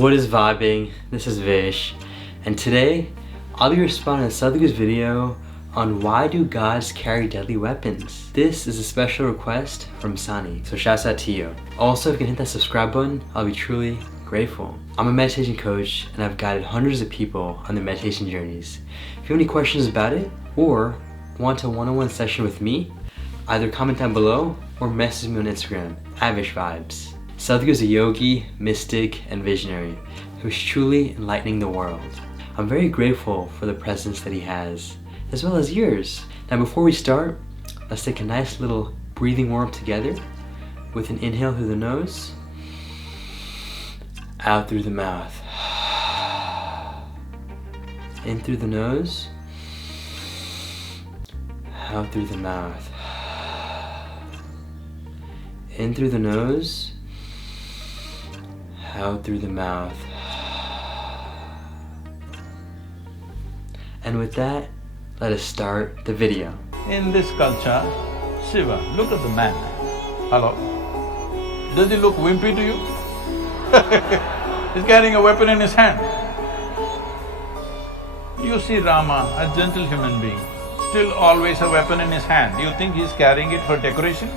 What is vibing? This is Vish, and today I'll be responding to Sadhguru's video on why do gods carry deadly weapons. This is a special request from Sani, so shouts out to you. Also, if you can hit that subscribe button, I'll be truly grateful. I'm a meditation coach and I've guided hundreds of people on their meditation journeys. If you have any questions about it or want a one-on-one session with me, either comment down below or message me on Instagram at VishVibez. Sadhguru is a yogi, mystic, and visionary who's truly enlightening the world. I'm very grateful for the presence that he has, as well as yours. Now before we start, let's take a nice little breathing warm together with an inhale through the nose, out through the mouth. In through the nose, out through the mouth. In through the nose, out through the mouth. And with that, let us start the video. In this culture, Shiva, look at the man. Hello? Does he look wimpy to you? He's carrying a weapon in his hand. You see Rama, a gentle human being, still always a weapon in his hand. You think he's carrying it for decoration?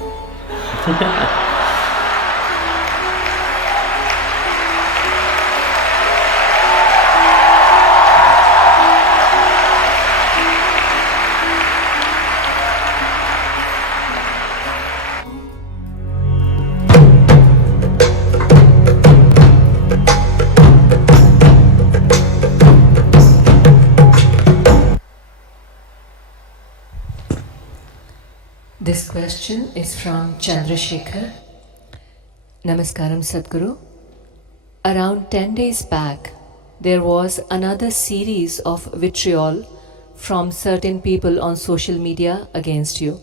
This question is from Chandrasekhar. Namaskaram Sadhguru. Around 10 days back, there was another series of vitriol from certain people on social media against you,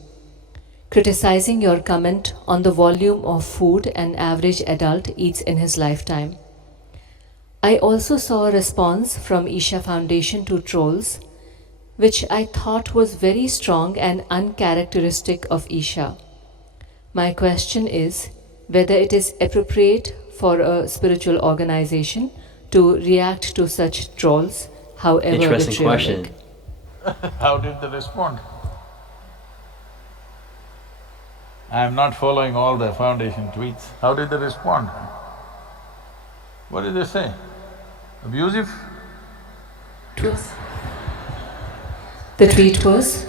criticizing your comment on the volume of food an average adult eats in his lifetime. I also saw a response from Isha Foundation to trolls, which I thought was very strong and uncharacteristic of Isha. My question is whether it is appropriate for a spiritual organization to react to such trolls, however Interesting vitriolic. question. How did they respond? I am not following all the foundation tweets. How did they respond? What did they say? Abusive? The tweet was,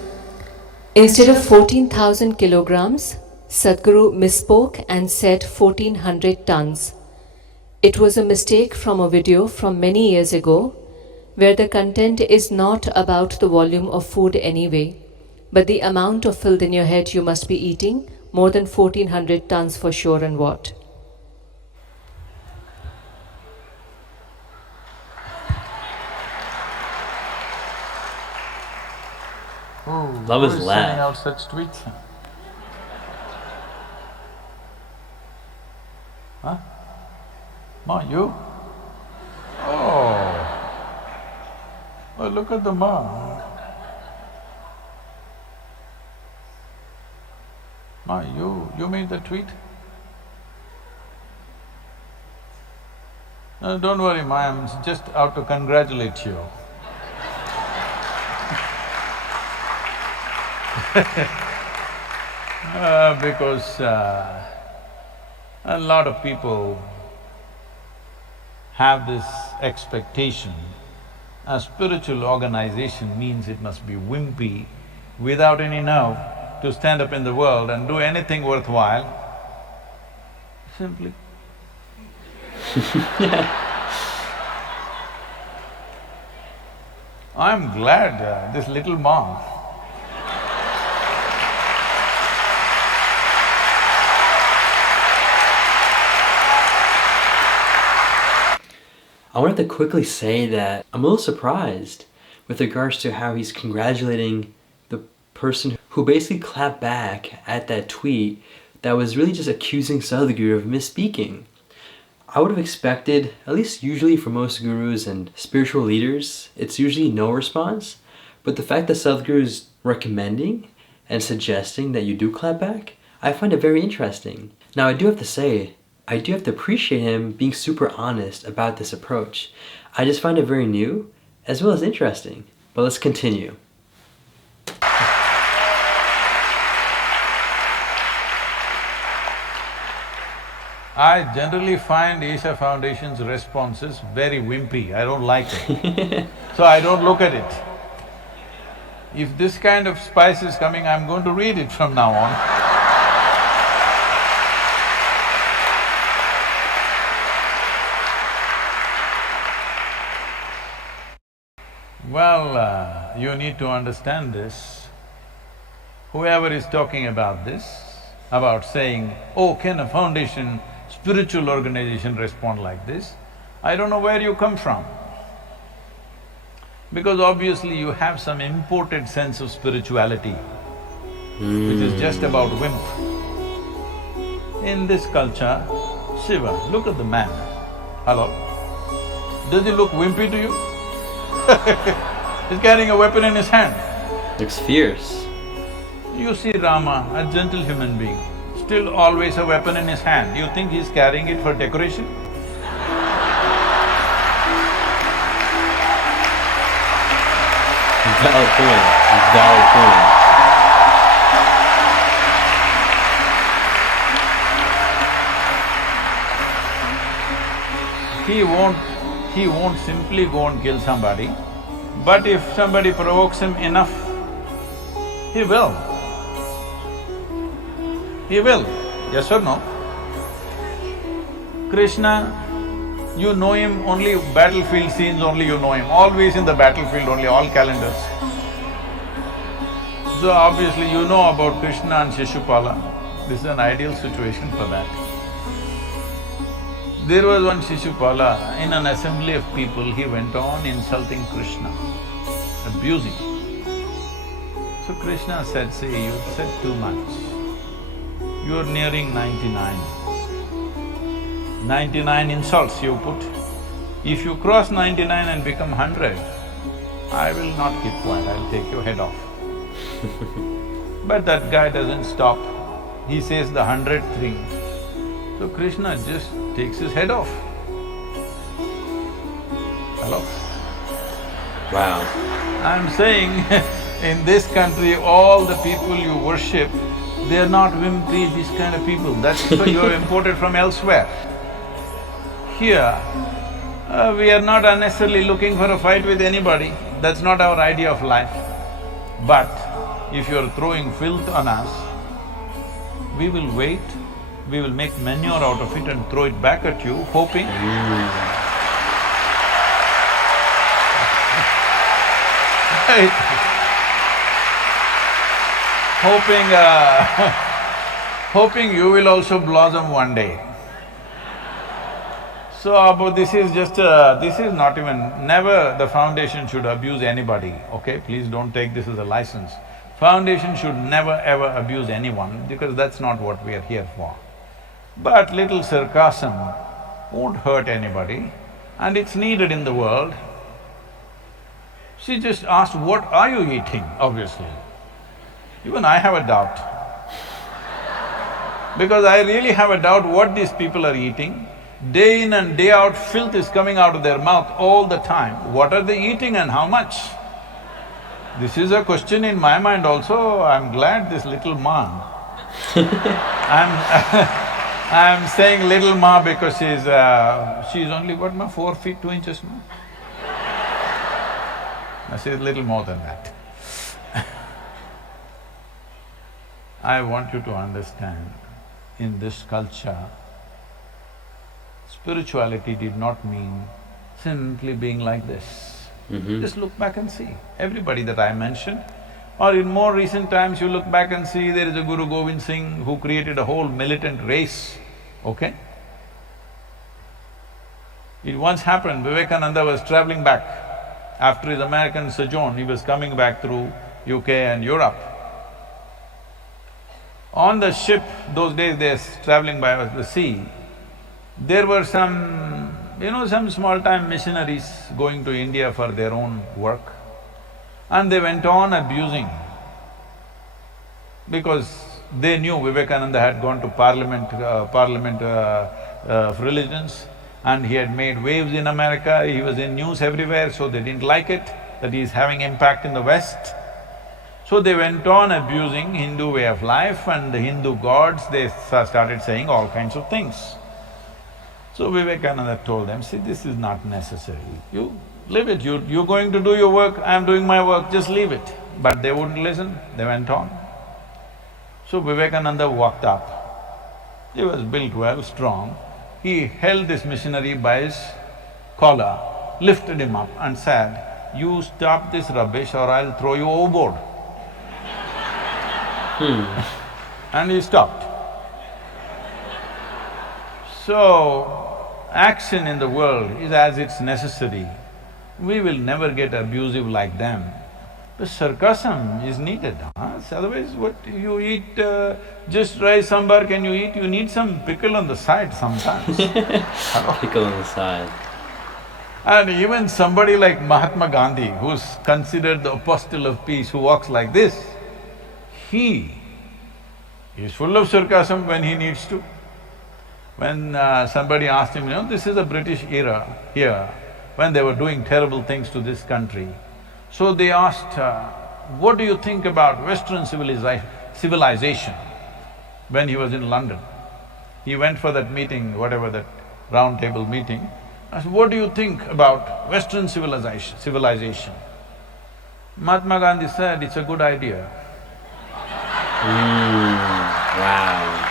instead of 14,000 kilograms, Sadhguru misspoke and said 1400 tons. It was a mistake from a video from many years ago, where the content is not about the volume of food anyway, but the amount of filth in your head you must be eating, more than 1400 tons for sure and what. Love Who is is laugh. sending out such tweets? Huh? Ma, you? Oh, oh, look at the Ma. Ma, you made the tweet? No, don't worry, Ma, I'm just out to congratulate you. Because a lot of people have this expectation, a spiritual organization means it must be wimpy, without any nerve to stand up in the world and do anything worthwhile. Simply. I'm glad this little monk I wanted to quickly say that I'm a little surprised with regards to how he's congratulating the person who basically clapped back at that tweet that was really just accusing Sadhguru of misspeaking. I would have expected, at least usually for most gurus and spiritual leaders, it's usually no response, but the fact that Sadhguru is recommending and suggesting that you do clap back, I find it very interesting. Now I do have to say, I do have to appreciate him being super honest about this approach. I just find it very new, as well as interesting. But let's continue. I generally find Isha Foundation's responses very wimpy, I don't like it. So I don't look at it. If this kind of spice is coming, I'm going to read it from now on. Well, you need to understand this. Whoever is talking about this, about saying, oh, can a foundation, spiritual organization respond like this? I don't know where you come from. Because obviously you have some imported sense of spirituality, which is just about wimp. In this culture, Shiva, look at the man. Hello? Does he look wimpy to you? He's carrying a weapon in his hand. Looks fierce. You see Rama, a gentle human being, still always a weapon in his hand. You think he's carrying it for decoration? Valid point. Valid point. He won't simply go and kill somebody, but if somebody provokes him enough, he will. He will, yes or no? Krishna, you know him only battlefield scenes, only you know him, always in the battlefield only, all calendars. So obviously you know about Krishna and Shishupala, this is an ideal situation for that. There was one Shishupala, in an assembly of people, he went on insulting Krishna, abusing. So Krishna said, see, you said too much. You're nearing 99. 99 insults you put. If you cross 99 and become 100, I will not keep quiet, I'll take your head off. But that guy doesn't stop. He says the 100th thing. So Krishna just takes his head off. Hello? Wow. I'm saying, in this country, all the people you worship, they're not wimpy, these kind of people, that's so you're imported from elsewhere. Here, we are not unnecessarily looking for a fight with anybody, that's not our idea of life. But if you're throwing filth on us, we will wait, we will make manure out of it and throw it back at you, hoping hoping you will also blossom one day. So about this is just this is not even… never the foundation should abuse anybody, okay? Please don't take this as a license. Foundation should never ever abuse anyone because that's not what we are here for. But little sarcasm won't hurt anybody and it's needed in the world. She just asked, what are you eating, obviously. Even I have a doubt. Because I really have a doubt what these people are eating. Day in and day out, filth is coming out of their mouth all the time. What are they eating and how much? This is a question in my mind also. I'm glad this little ma… I'm saying little ma because she's only what ma, 4 feet 2 inches ma? She's a little more than that. I want you to understand, in this culture, spirituality did not mean simply being like this. Just look back and see. Everybody that I mentioned, or in more recent times you look back and see there is a Guru Govind Singh who created a whole militant race, okay? It once happened, Vivekananda was traveling back. After his American sojourn, he was coming back through UK and Europe. On the ship, those days they're traveling by the sea, there were some, some small-time missionaries going to India for their own work. And they went on abusing because they knew Vivekananda had gone to of religions, and he had made waves in America, he was in news everywhere, so they didn't like it, that he is having impact in the West. So they went on abusing Hindu way of life and the Hindu gods, they started saying all kinds of things. So Vivekananda told them, see, this is not necessary, you leave it, you're going to do your work, I'm doing my work, just leave it. But they wouldn't listen, they went on. So Vivekananda walked up. He was built well, strong. He held this missionary by his collar, lifted him up and said, you stop this rubbish or I'll throw you overboard. And he stopped. So, action in the world is as it's necessary. We will never get abusive like them. The sarcasm is needed, huh? Otherwise what you eat, just rice sambar can you eat? You need some pickle on the side sometimes. Pickle on the side. And even somebody like Mahatma Gandhi, who's considered the apostle of peace, who walks like this, he is full of sarcasm when he needs to. When somebody asked him, this is a British era here, when they were doing terrible things to this country. So they asked, what do you think about Western civilization? When he was in London. He went for that meeting, whatever that round table meeting. I said, what do you think about Western civilization? Mahatma Gandhi said, it's a good idea. Wow.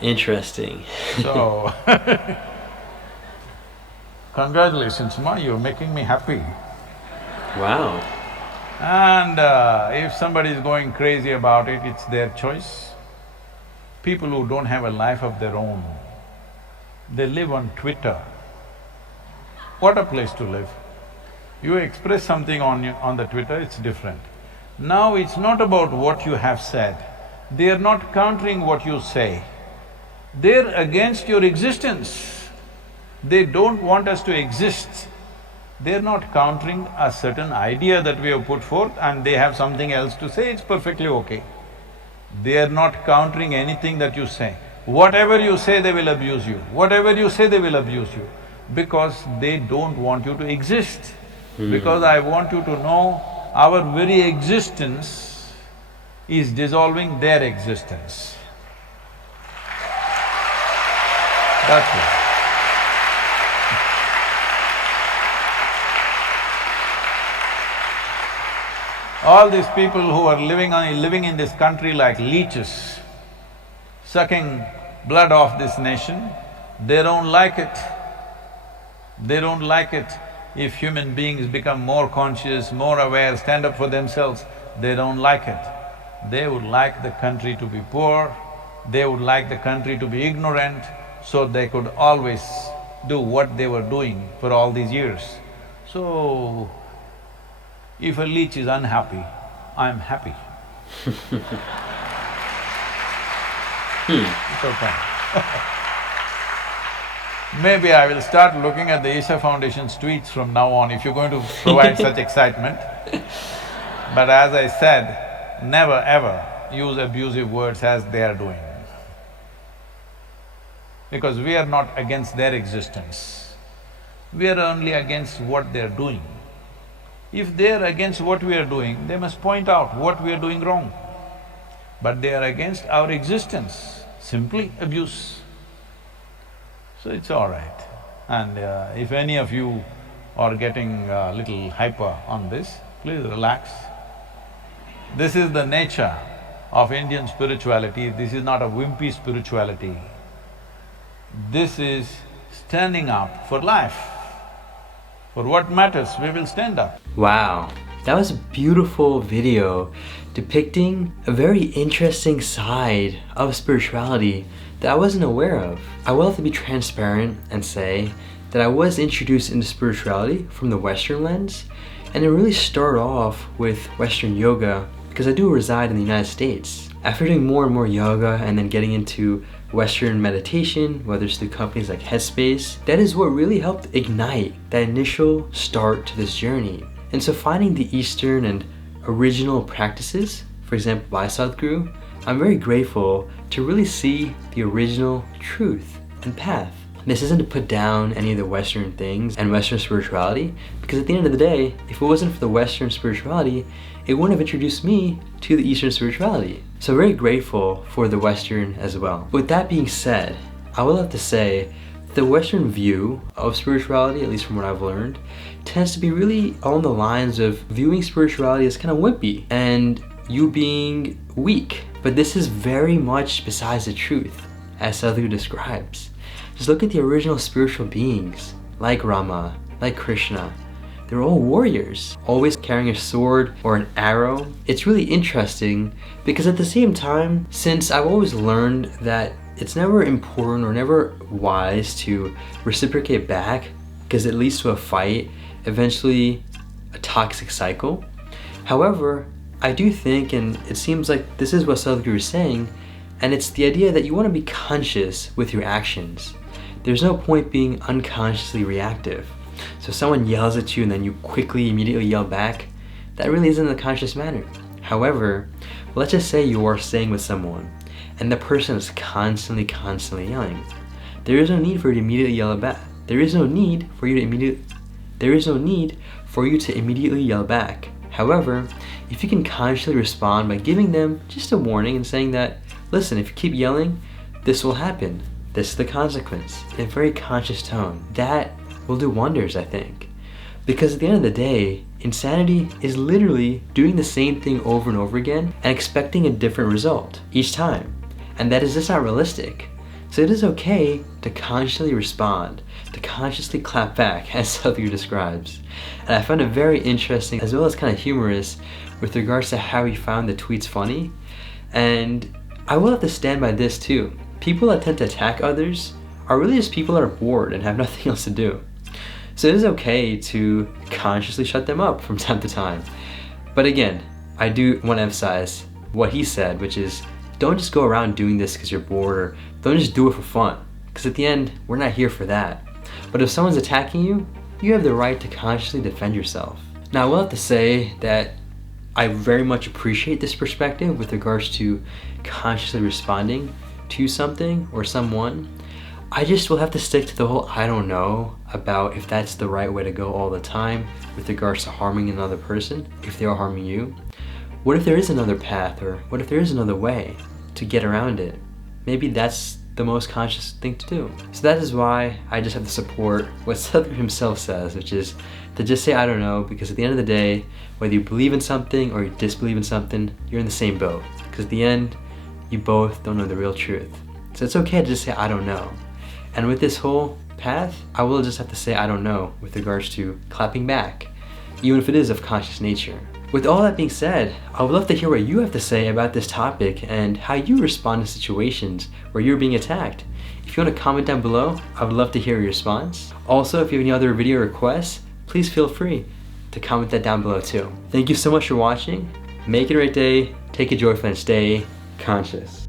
Interesting. So congratulations, Ma, you're making me happy. Wow. And if somebody is going crazy about it, it's their choice. People who don't have a life of their own, they live on Twitter. What a place to live. You express something on the Twitter, it's different. Now it's not about what you have said, they are not countering what you say. They're against your existence. They don't want us to exist. They're not countering a certain idea that we have put forth and they have something else to say, it's perfectly okay. They are not countering anything that you say. Whatever you say, they will abuse you. Whatever you say, they will abuse you. Because they don't want you to exist. Because I want you to know, our very existence is dissolving their existence. That's it. All these people who are living in this country like leeches, sucking blood off this nation, they don't like it. They don't like it if human beings become more conscious, more aware, stand up for themselves, they don't like it. They would like the country to be poor, they would like the country to be ignorant, so they could always do what they were doing for all these years. So, if a leech is unhappy, I'm happy. It's okay. Maybe I will start looking at the Isha Foundation's tweets from now on if you're going to provide such excitement. But as I said, never ever use abusive words as they are doing. Because we are not against their existence, we are only against what they're doing. If they're against what we are doing, they must point out what we are doing wrong. But they are against our existence, simply abuse. So it's all right. And if any of you are getting a little hyper on this, please relax. This is the nature of Indian spirituality, this is not a wimpy spirituality. This is standing up for life. For what matters, we will stand up. Wow, that was a beautiful video depicting a very interesting side of spirituality that I wasn't aware of. I will have to be transparent and say that I was introduced into spirituality from the Western lens, and it really started off with Western yoga because I do reside in the United States. After doing more and more yoga and then getting into Western meditation, whether it's through companies like Headspace, that is what really helped ignite that initial start to this journey. And so finding the Eastern and original practices, for example by Sadhguru, I'm very grateful to really see the original truth and path. This isn't to put down any of the Western things and Western spirituality, because at the end of the day, if it wasn't for the Western spirituality, it wouldn't have introduced me to the Eastern spirituality. So I'm very grateful for the Western as well. With that being said, I will have to say, the Western view of spirituality, at least from what I've learned, tends to be really along the lines of viewing spirituality as kind of wimpy and you being weak. But this is very much besides the truth, as Sadhguru describes. Just look at the original spiritual beings, like Rama, like Krishna. They're all warriors, always carrying a sword or an arrow. It's really interesting because at the same time, since I've always learned that it's never important or never wise to reciprocate back because it leads to a fight, eventually a toxic cycle. However, I do think, and it seems like this is what Sadhguru is saying, and it's the idea that you want to be conscious with your actions. There's no point being unconsciously reactive. So if someone yells at you and then you quickly, immediately yell back, that really isn't in a conscious manner. However, let's just say you are staying with someone and the person is constantly yelling. There is no need for you to immediately yell back. There is no need for you to immediately yell back. However, if you can consciously respond by giving them just a warning and saying that, listen, if you keep yelling, this will happen. This is the consequence, in a very conscious tone. That will do wonders, I think. Because at the end of the day, insanity is literally doing the same thing over and over again and expecting a different result each time. And that is just not realistic. So it is okay to consciously respond, to consciously clap back, as Sadhguru describes. And I found it very interesting as well as kind of humorous with regards to how he found the tweets funny. And I will have to stand by this too. People that tend to attack others are really just people that are bored and have nothing else to do. So it is okay to consciously shut them up from time to time. But again, I do want to emphasize what he said, which is don't just go around doing this because you're bored, or don't just do it for fun. Because at the end, we're not here for that. But if someone's attacking you, you have the right to consciously defend yourself. Now I will have to say that I very much appreciate this perspective with regards to consciously responding to something or someone. I just will have to stick to the whole I don't know about if that's the right way to go all the time with regards to harming another person, if they are harming you. What if there is another path, or what if there is another way to get around it? Maybe that's the most conscious thing to do. So that is why I just have to support what Sadhguru himself says, which is to just say I don't know, because at the end of the day, whether you believe in something or you disbelieve in something, you're in the same boat. Because at the end, you both don't know the real truth. So it's okay to just say I don't know. And with this whole path, I will just have to say I don't know with regards to clapping back, even if it is of conscious nature. With all that being said, I would love to hear what you have to say about this topic and how you respond to situations where you're being attacked. If you want to comment down below, I would love to hear your response. Also, if you have any other video requests, please feel free to comment that down below too. Thank you so much for watching. Make it a great day, take it joyful, and stay conscious.